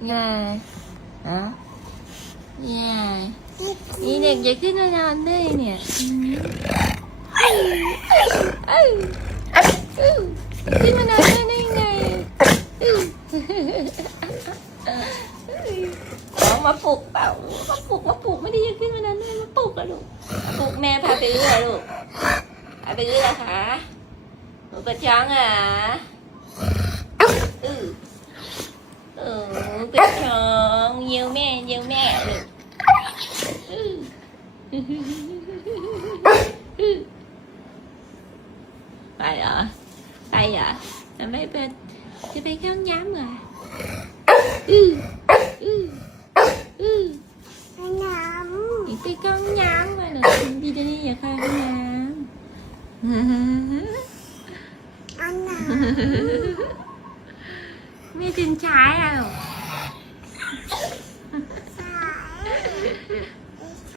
Nè. Hả? Yeah. Đi nè, giờ cứ nó ngon đây nè. Cứ nó ngon đây này. Mà phục bảo, mà phụcไม่ได้ยังขึ้นมานั้นเลยมาปลุกอะลูกปลุกแม่พาไปเรื่อยลูกพาไปเรื่อยค่ะหนูกระช้องอ่ะกระช้องเยี่ยวแม่ลูกไปเหรอแต่ไม่เป็นจะไปเข้าห้องน้ำเหรอไปเข้าห้องน้ำมาเหรอดีจะนี่อย่าเข้าห้องน้ำไม่จินใช้อ่ะ